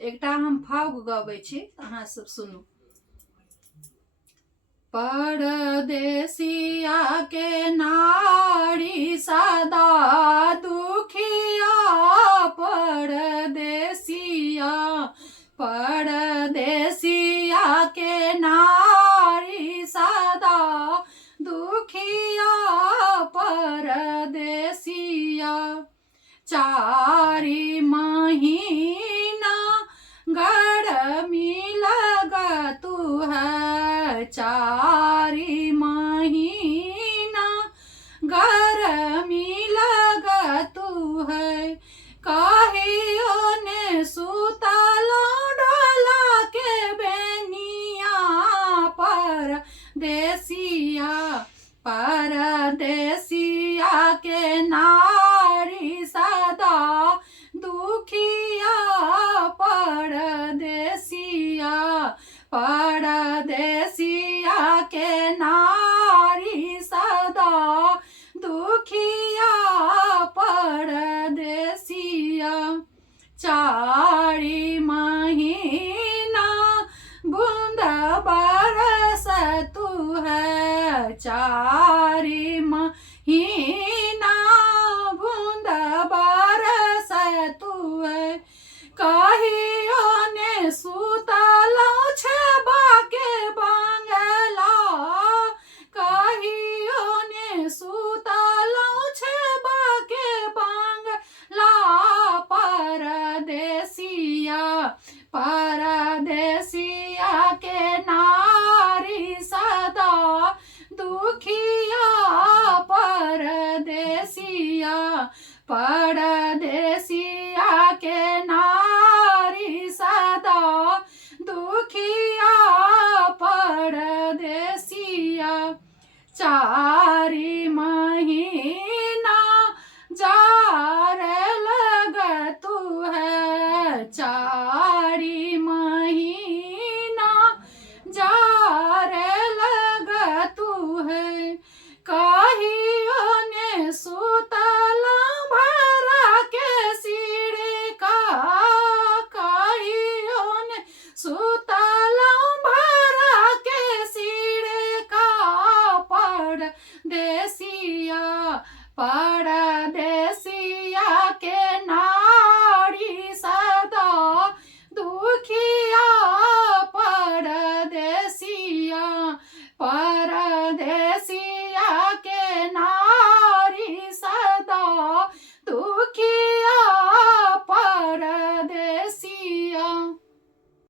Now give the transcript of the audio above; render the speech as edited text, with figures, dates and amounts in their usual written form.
एकटा हम फाग गबै छी, अहाँ सब सुनू। परदेसिया के नारी सदा दुखिया, परदेसिया परदेसिया के नारी सदा दुखिया, परदेसिया चारि महीना गर्मी लगतु है, चारि महीना गर्मी लगतु है। कहियो ने सुतलो डोला के बेनिया, परदेसिया परदेसिया के नारी सदा दुखिया, परदेसिया परदेसिया के नारी सदा दुखिया, परदेसिया चारि महीना बूंद बरसतु है, चारि महीना बूंद बरसतु है। कहियो ने सुतलो छेबा के बंगला, कहियो ने सुतलो छेबा के बंगला, परदेसिया परदेसिया के नारी सदा दुखिया, परदेसिया परदेसिया के नारी सदा दुखिया, परदेसिया चारि महीना जार लगतु है,